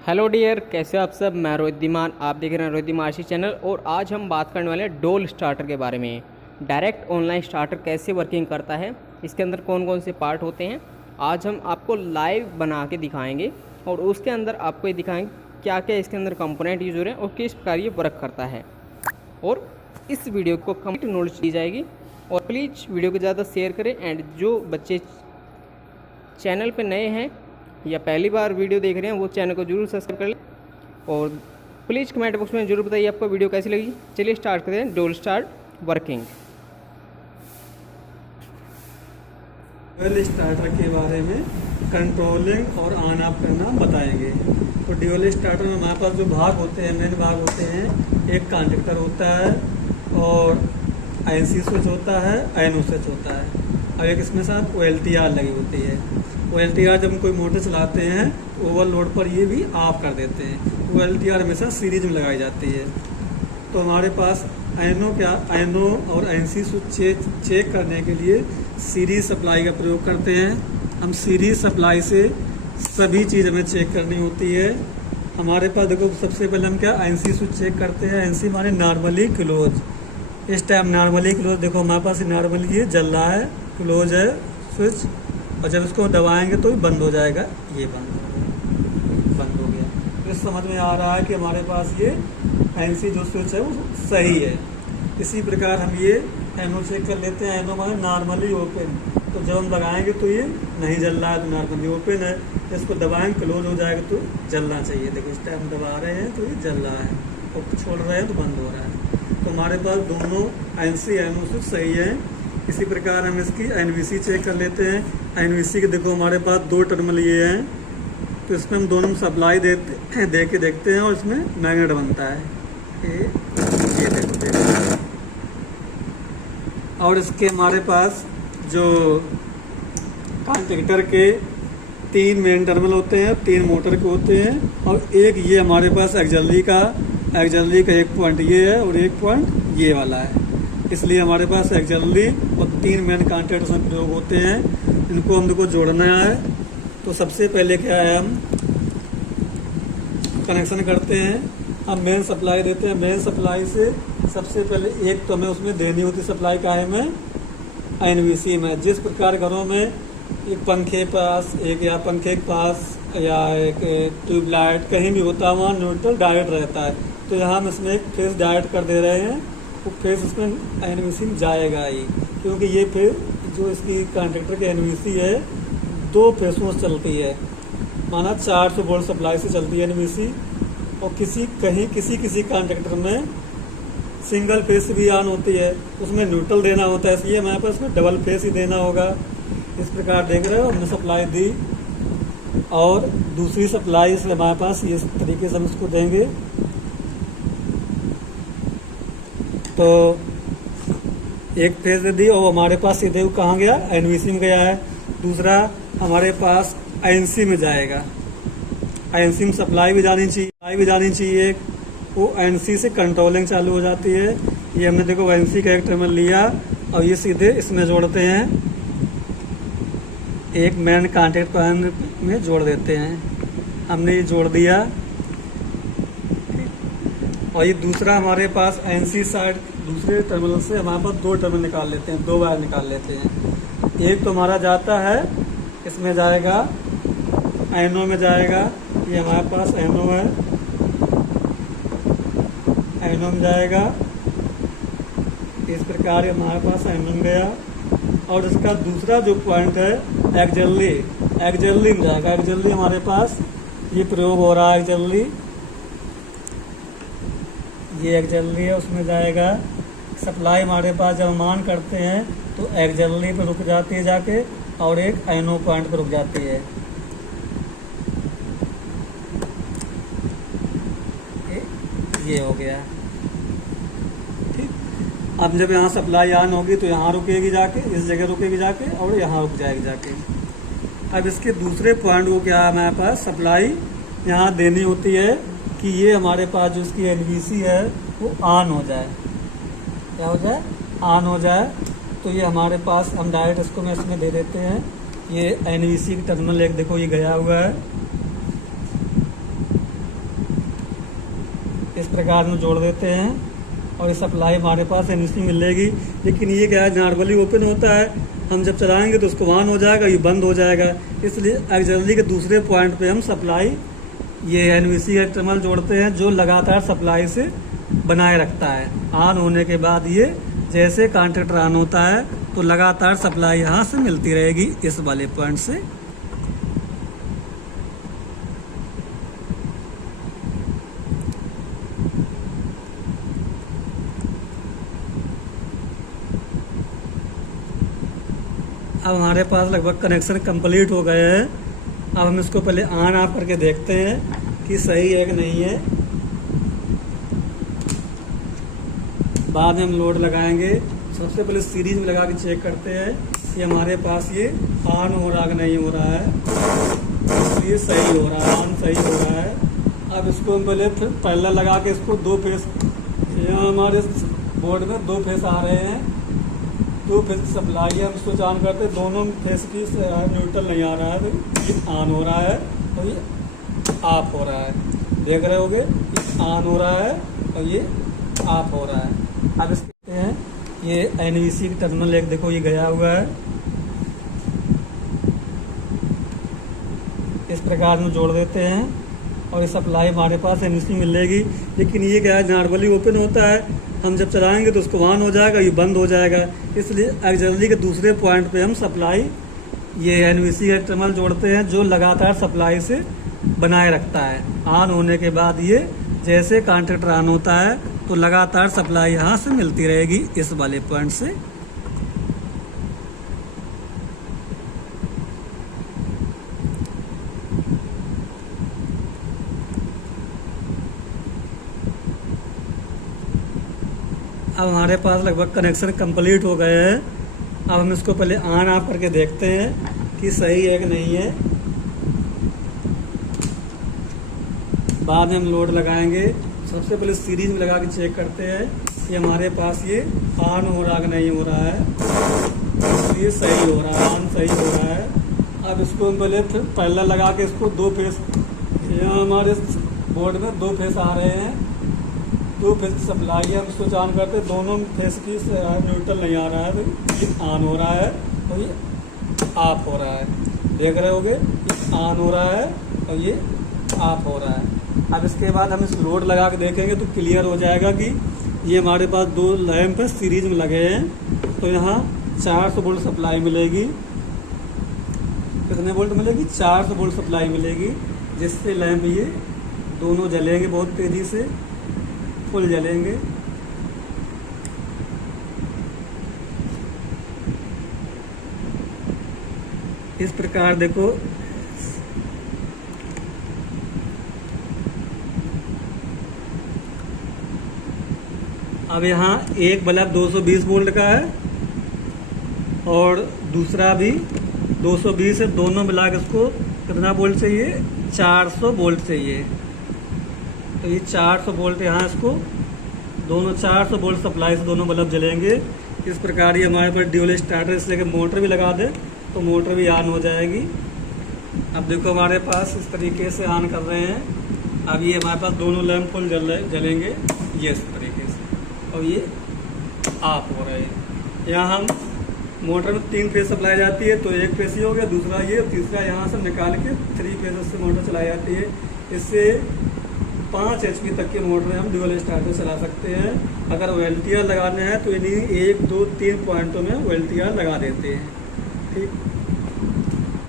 Hello dear, कैसे हो आप सब। मैं रोहित धीमान, आप देख रहे हैं रोहित धीमान आरसी चैनल। और आज हम बात करने वाले हैं डोल स्टार्टर के बारे में। डायरेक्ट ऑनलाइन स्टार्टर कैसे वर्किंग करता है, इसके अंदर कौन कौन से पार्ट होते हैं, आज हम आपको लाइव बना के दिखाएंगे। और उसके अंदर आपको ये दिखाएंगे क्या क्या इसके अंदर कंपोनेंट यूज हो रहे हैं और किस प्रकार ये वर्क करता है। और इस वीडियो को कंप्लीट नॉलेज दी जाएगी। और प्लीज़ वीडियो को ज़्यादा शेयर करें। एंड जो बच्चे चैनल पे नए हैं या पहली बार वीडियो देख रहे हैं वो चैनल को जरूर सब्सक्राइब कर लें। और प्लीज़ कमेंट बॉक्स में जरूर बताइए आपको वीडियो कैसी लगी। चलिए स्टार्ट करते हैं डोल स्टार्ट वर्किंग। ड्यूल स्टार्टर के बारे में कंट्रोलिंग और ऑन ऑफ करना बताएंगे। तो ड्यूल स्टार्टर में हमारे पास जो भाग होते हैं, मेन भाग होते हैं, एक कॉन्टेक्टर होता है और INC स्विच होता है, NO स्विच होता है और एक इसमें साथ OLTR लगी होती है। OLTR जब हम कोई मोटर चलाते हैं तो ओवरलोड पर ये भी ऑफ कर देते हैं। OLTR हमेशा सीरीज में लगाई जाती है। तो हमारे पास NO और INC स्विच चेक करने के लिए सीरीज सप्लाई का प्रयोग करते हैं। हम सीरीज सप्लाई से सभी चीज़ हमें चेक करनी होती है। हमारे पास देखो, सबसे पहले हम क्या INC स्विच चेक करते हैं। INC माने नॉर्मली क्लोज। इस टाइम नॉर्मली क्लोज, देखो हमारे पास नॉर्मली ये जल रहा है, क्लोज है स्विच। और जब इसको दबाएंगे तो बंद हो जाएगा। ये बंद हो गया। तो समझ में आ रहा है कि हमारे पास ये INC जो स्विच है वो सही है। इसी प्रकार हम ये NO चेक कर लेते हैं। NO माने नॉर्मली ओपन। तो जब हम लगाएंगे तो ये नहीं जल रहा है, तो नॉर्मली ओपन है। इसको दबाएंगे क्लोज हो जाएगा तो जलना चाहिए। देखो इस टाइम दबा रहे हैं तो ये जल रहा है और छोड़ रहे हैं तो बंद हो रहा है। तो हमारे पास दोनों INC NO स्विच सही है। इसी प्रकार हम इसकी NVC चेक कर लेते हैं। NVC के देखो हमारे पास दो टर्मिनल ये हैं, तो इसमें हम दोनों सप्लाई दे के देखते हैं और इसमें मैग्नेट बनता है। ये देखो। और इसके हमारे पास जो कॉन्टेक्टर के 3 मेन टर्मिनल होते हैं, 3 मोटर के होते हैं और एक ये हमारे पास एक्जली का एक पॉइंट ये है और एक पॉइंट ये वाला है। इसलिए हमारे पास एक्जली और 3 मेन कॉन्टेक्ट में प्रयोग होते हैं। इनको हमको जोड़ना है। तो सबसे पहले क्या है, हम कनेक्शन करते हैं। हम मेन सप्लाई देते हैं। मेन सप्लाई से सबसे पहले एक तो हमें उसमें देनी होती सप्लाई का है में NVC में। जिस प्रकार घरों में एक पंखे पास या पंखे के पास या एक ट्यूबलाइट कहीं भी होता है, वहाँ न्यूट्रल डायरेक्ट रहता है। तो यहाँ हम इसमें एक फेस डायरेक्ट कर दे रहे हैं। वो फेस इसमें NVC में जाएगा ही, क्योंकि ये फिर जो इसकी कॉन्ट्रेक्टर की NVC है 2 फेसों से चलती है। माना 400 वोल्ट सप्लाई से चलती है NVC। और किसी कॉन्ट्रेक्टर में सिंगल फेस भी ऑन होती है, उसमें न्यूट्रल देना होता है। इसलिए हमारे पास उसमें डबल फेस ही देना होगा। इस प्रकार देख रहे हो, हमने सप्लाई दी और दूसरी सप्लाई से हमारे पास इस तरीके से हम इसको देंगे। तो एक फेज दे दी और हमारे पास सीधे कहाँ गया, NVC में गया है। दूसरा हमारे पास INC में जाएगा। INC में सप्लाई भी जानी चाहिए। वो NC से कंट्रोलिंग चालू हो जाती है। ये हमने देखो NC का एक टर्मिनल लिया और ये सीधे इसमें जोड़ते हैं, एक मेन कॉन्टेक्ट पॉइंट में जोड़ देते हैं। हमने ये जोड़ दिया। और ये दूसरा हमारे पास NC साइड दूसरे टर्मिनल से हमारे पास 2 टर्मिनल निकाल लेते हैं, 2 वायर निकाल लेते हैं। एक तो हमारा जाता है, इसमें जाएगा NO में जाएगा। ये हमारे पास NO है, NO में जाएगा। इस प्रकार हमारे पास NO में गया। और इसका दूसरा जो पॉइंट है एक्जली में जाएगा। एक्जली हमारे पास ये प्रयोग हो रहा है। ये एक्जली है, उसमें जाएगा। सप्लाई हमारे पास जब हम ऑन करते हैं तो एक्जली पर रुक जाती है जाके और एक NO पॉइंट पर रुक जाती है। ये हो गया। ठीक। अब जब यहाँ सप्लाई ऑन होगी तो यहाँ रुकेगी जाके, इस जगह रुकेगी जाके और यहाँ रुक जाएगी जाके। अब इसके दूसरे पॉइंट को क्या है, हमारे पास सप्लाई यहाँ देनी होती है कि ये हमारे पास जो इसकी NVC है वो ऑन हो जाए। क्या हो जाए? ऑन हो जाए। तो ये हमारे पास हम डायरेक्ट इसको मैं इसमें दे देते हैं। ये NVC की टर्मिनल एक देखो ये गया हुआ है। इस प्रकार में जोड़ देते हैं और ये सप्लाई हमारे पास एनवीसी मिलेगी। लेकिन ये क्या है, नॉर्मली ओपन होता है, हम जब चलाएंगे तो उसको ऑन हो जाएगा, ये बंद हो जाएगा। इसलिए एक्जर्ली के दूसरे पॉइंट पे हम सप्लाई ये एनवीसी का टर्मिनल जोड़ते हैं जो लगातार सप्लाई से बनाए रखता है। ऑन होने के बाद ये जैसे कॉन्टैक्टर ऑन होता है तो लगातार सप्लाई यहाँ से मिलती रहेगी इस वाले पॉइंट से। अब हमारे पास लगभग कनेक्शन कंप्लीट हो गए हैं। अब हम इसको पहले ऑन ऑफ करके देखते हैं कि सही है कि नहीं है। बाद में हम लोड लगाएंगे। सबसे पहले सीरीज में लगा के चेक करते हैं कि हमारे पास ये ऑन हो रहा कि नहीं हो रहा है। ये सही हो रहा है, ऑन सही हो रहा है। अब इसको हम पहले फिर पैरेलल लगा के इसको 2 फेस, यहाँ हमारे बोर्ड में 2 फेस आ रहे हैं, 2 फेस सप्लाई है। हम इसको ऑन करते हैं, दोनों फेस की न्यूट्रल नहीं आ रहा है, तो ये ऑन हो रहा है और ये ऑफ हो रहा है। देख रहे होगे, ये ऑन हो रहा है और ये ऑफ हो रहा है। अब इसके हैं ये एनवीसी की टर्मिनल एक देखो ये गया हुआ है। इस प्रकार में जोड़ देते हैं और ये सप्लाई हमारे पास एनवीसी मिलेगी। लेकिन ये क्या है, नॉर्मली ओपन होता है, हम जब चलाएंगे तो उसको ऑन हो जाएगा, ये बंद हो जाएगा। इसलिए एक्जर्ली के दूसरे पॉइंट पे हम सप्लाई ये एनवीसी का टर्मिनल जोड़ते हैं जो लगातार सप्लाई से बनाए रखता है। ऑन होने के बाद ये जैसे कॉन्टैक्टर ऑन होता है तो लगातार सप्लाई यहाँ से मिलती रहेगी इस वाले पॉइंट से। अब हमारे पास लगभग कनेक्शन कंप्लीट हो गए हैं। अब हम इसको पहले ऑन ऑफ करके देखते हैं कि सही है कि नहीं है। बाद में हम लोड लगाएंगे। सबसे पहले सीरीज में लगा के चेक करते हैं कि हमारे पास ये ऑन हो रहा कि नहीं हो रहा है। ये सही हो रहा है, ऑन सही हो रहा है। अब इसको हम पहले फिर पैरेलल लगा के इसको 2 फेस, यहाँ हमारे बोर्ड में 2 फेस आ रहे हैं, 2 फेस सप्लाई है। हम इसको ऑन करते हैं, दोनों फेस की न्यूट्रल नहीं आ रहा है, तो ये ऑन हो रहा है और ये ऑफ हो रहा है। देख रहे होगे, ये ऑन हो रहा है और ये ऑफ हो रहा है। अब इसके बाद हम इस लोड लगा के देखेंगे तो क्लियर हो जाएगा कि ये हमारे पास 2 लैंप सीरीज में लगे हैं। तो यहाँ 400 वोल्ट सप्लाई मिलेगी। कितने वोल्ट मिलेगी? 400 वोल्ट सप्लाई मिलेगी, जिससे लैंप ये दोनों जलेंगे, बहुत तेज़ी से फुल जलेंगे। इस प्रकार देखो, अब यहाँ एक बल्ब 220 वोल्ट का है और दूसरा भी 220 है। दोनों मिला के इसको कितना वोल्ट चाहिए? 400 वोल्ट चाहिए। तो ये 400 वोल्ट यहाँ इसको दोनों 400 वोल्ट सप्लाई से दोनों बल्ब जलेंगे। इस प्रकार ये हमारे पास ड्यूल स्टार्टर, इसलिए कि मोटर भी लगा दे तो मोटर भी ऑन हो जाएगी। अब देखो हमारे पास इस तरीके से ऑन कर रहे हैं। अब ये हमारे पास दोनों लैंप फुल जलेंगे ये इस तरीके से, और ये ऑफ हो रहे हैं। यहाँ हम मोटर में 3 फेज सप्लाई जाती है, तो एक फेज ही हो गया, दूसरा ये, तीसरा यहाँ से निकाल के 3 फेज से मोटर चलाई जाती है। इससे 5 HP तक की मोटर हम ड्यूल स्टार्टर चला सकते हैं। अगर वेल्टियर लगाने हैं तो इन्हीं 1, 2, 3 पॉइंटों में वेल्टियर लगा देते हैं। ठीक।